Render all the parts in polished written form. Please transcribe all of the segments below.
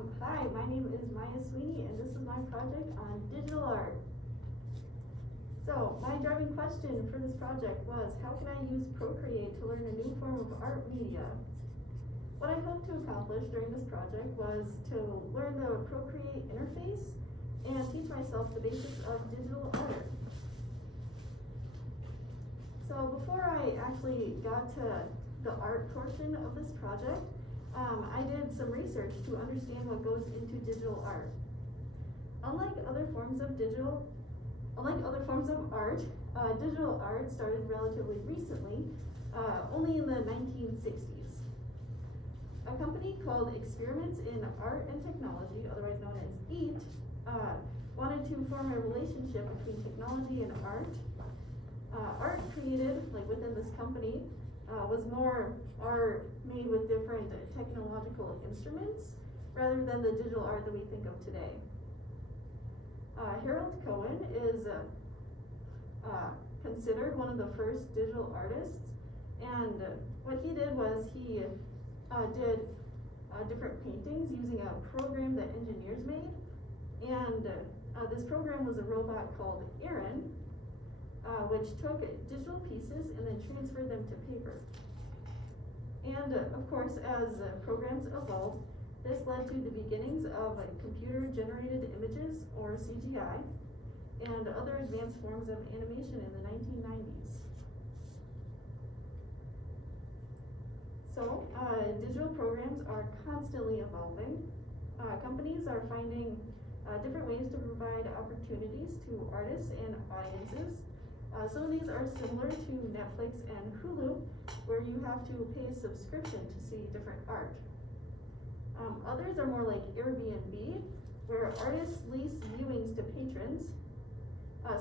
Hi, my name is Maya Sweeney, and this is my project on digital art. So, my driving question for this project was, how can I use Procreate to learn a new form of art media? What I hoped to accomplish during this project was to learn the Procreate interface and teach myself the basics of digital art. So, before I actually got to the art portion of this project, I did some research to understand what goes into digital art. Unlike other forms of art, digital art started relatively recently, only in the 1960s. A company called Experiments in Art and Technology, otherwise known as EAT, wanted to form a relationship between technology and art. Art created, within this company, was more art made with different technological instruments rather than the digital art that we think of today. Harold Cohen is considered one of the first digital artists, and what he did was he did different paintings using a program that engineers made, and this program was a robot called Aaron, which took digital pieces and then transferred them to paper. And of course, as programs evolved, this led to the beginnings of computer-generated images, or CGI, and other advanced forms of animation in the 1990s. So, digital programs are constantly evolving. Companies are finding different ways to provide opportunities to artists and audiences. Some of these are similar to Netflix and Hulu, where you have to pay a subscription to see different art. Others are more like Airbnb, where artists lease viewings to patrons.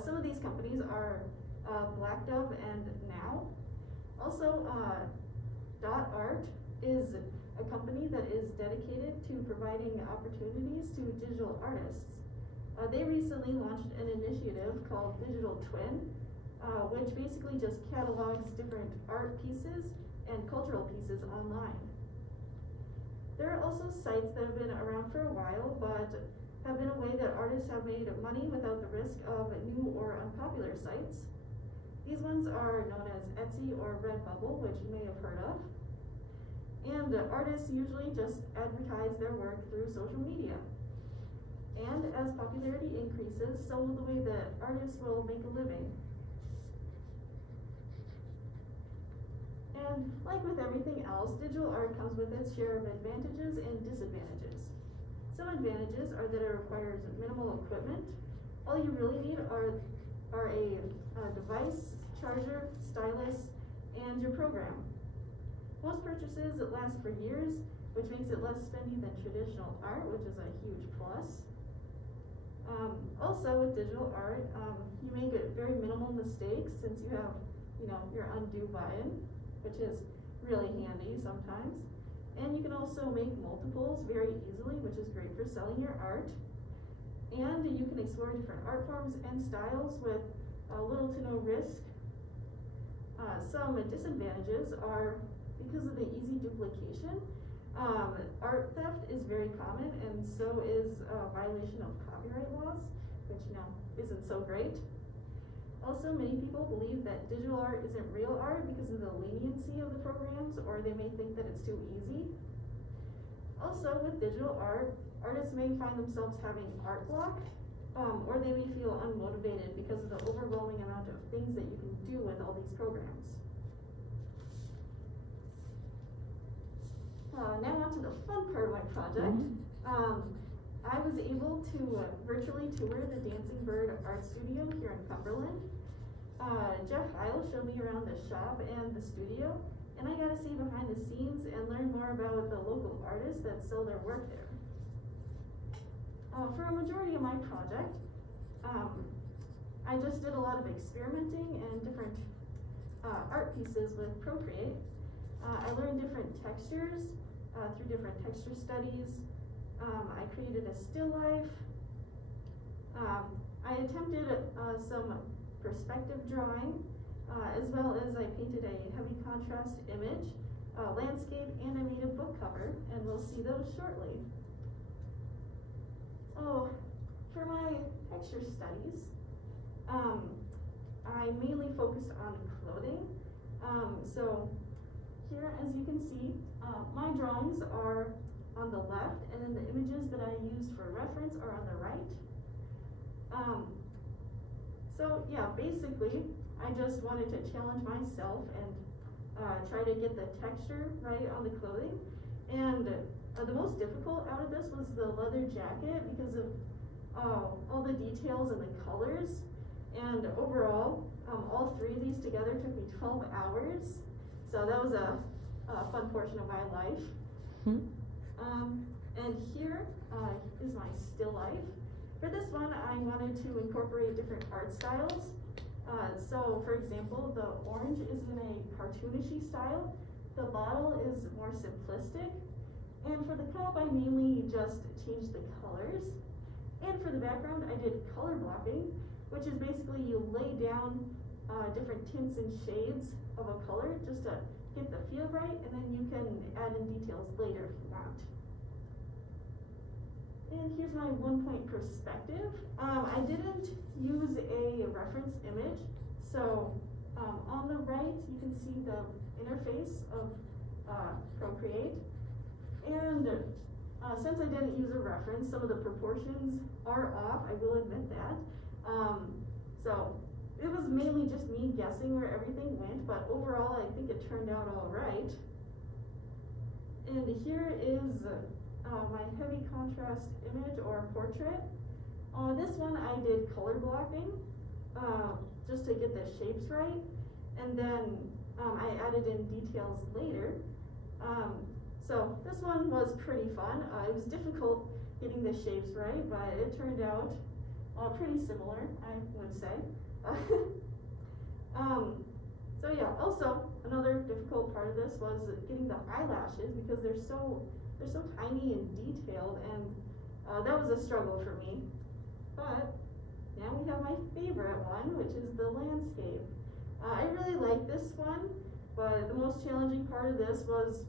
Some of these companies are Black Dove and Now. Also, Dot Art is a company that is dedicated to providing opportunities to digital artists. They recently launched an initiative called Digital Twin, which basically just catalogs different art pieces and cultural pieces online. There are also sites that have been around for a while, but have been a way that artists have made money without the risk of new or unpopular sites. These ones are known as Etsy or Redbubble, which you may have heard of. And artists usually just advertise their work through social media. And as popularity increases, so will the way that artists will make a living. And like with everything else, digital art comes with its share of advantages and disadvantages. Some advantages are that it requires minimal equipment. All you really need are a device, charger, stylus, and your program. Most purchases last for years, which makes it less spendy than traditional art, which is a huge plus. Also, with digital art, you make very minimal mistakes since you have, your undue buy-in, which is really handy sometimes. And you can also make multiples very easily, which is great for selling your art. And you can explore different art forms and styles with little to no risk. Some disadvantages are because of the easy duplication. Art theft is very common, and so is violation of copyright laws, which isn't so great. Also, many people believe that digital art isn't real art because of the leniency of the programs, or they may think that it's too easy. Also, with digital art, artists may find themselves having art block, or they may feel unmotivated because of the overwhelming amount of things that you can do with all these programs. Now on to the fun part of my project. I was able to virtually tour the Dancing Bird Art Studio here in Cumberland. Jeff Heil showed me around the shop and the studio, and I got to see behind the scenes and learn more about the local artists that sell their work there. For a majority of my project, I just did a lot of experimenting and different art pieces with Procreate. I learned different textures through different texture studies. I created a still life. I attempted some perspective drawing, as well as I painted a heavy contrast image, landscape, and I made a book cover, and we'll see those shortly. Oh, for my texture studies, I mainly focused on clothing. So here, as you can see, my drawings are on the left, and then the images that I used for reference are on the right. So yeah, basically, I just wanted to challenge myself and try to get the texture right on the clothing. And the most difficult out of this was the leather jacket because of all the details and the colors. And overall, all three of these together took me 12 hours. So that was a fun portion of my life. And here is my still life. For this one, I wanted to incorporate different art styles. So for example, the orange is in a cartoonishy style. The bottle is more simplistic. And for the cup, I mainly just changed the colors. And for the background, I did color blocking, which is basically you lay down different tints and shades of a color just to get the feel right, and then you can add in details later if you want. And here's my 1-point perspective. I didn't use a reference image, so on the right you can see the interface of Procreate. And since I didn't use a reference, some of the proportions are off, I will admit that. So it was mainly just me guessing where everything went, but overall I think it turned out all right. And here is my heavy contrast image or portrait. This one I did color blocking just to get the shapes right, and then I added in details later. So this one was pretty fun. It was difficult getting the shapes right, but it turned out pretty similar, I would say. So yeah, also another difficult part of this was getting the eyelashes because they're so tiny and detailed, and that was a struggle for me. But now we have my favorite one, which is the landscape. I really like this one, but the most challenging part of this was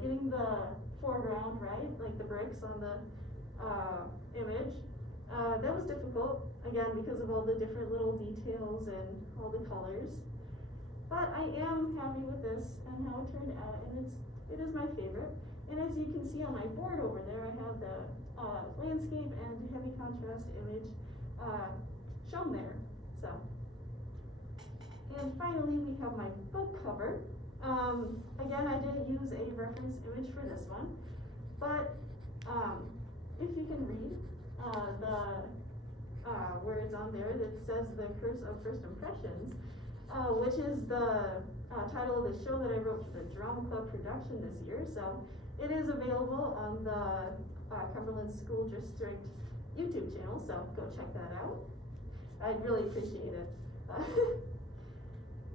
getting the foreground right, like the bricks on the image. That was difficult, again, because of all the different little details and all the colors. But I am happy with this and how it turned out, and it is my favorite. And as you can see on my board over there, I have the landscape and heavy contrast image shown there. So, and finally we have my book cover. Again, I didn't use a reference image for this one, but if you can read the words on there that says The Curse of First Impressions, which is the title of the show that I wrote for the Drama Club production this year. So it is available on the Cumberland School District YouTube channel, so go check that out. I'd really appreciate it.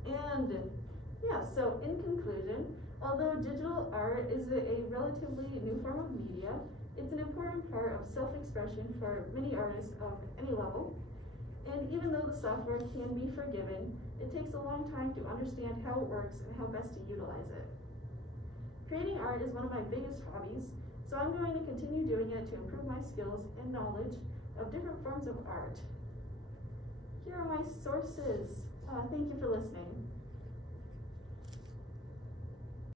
And yeah, so in conclusion, although digital art is a relatively new form of media, it's an important part of self-expression for many artists of any level. And even though the software can be forgiven, it takes a long time to understand how it works and how best to utilize it. Creating art is one of my biggest hobbies, so I'm going to continue doing it to improve my skills and knowledge of different forms of art. Here are my sources. Thank you for listening.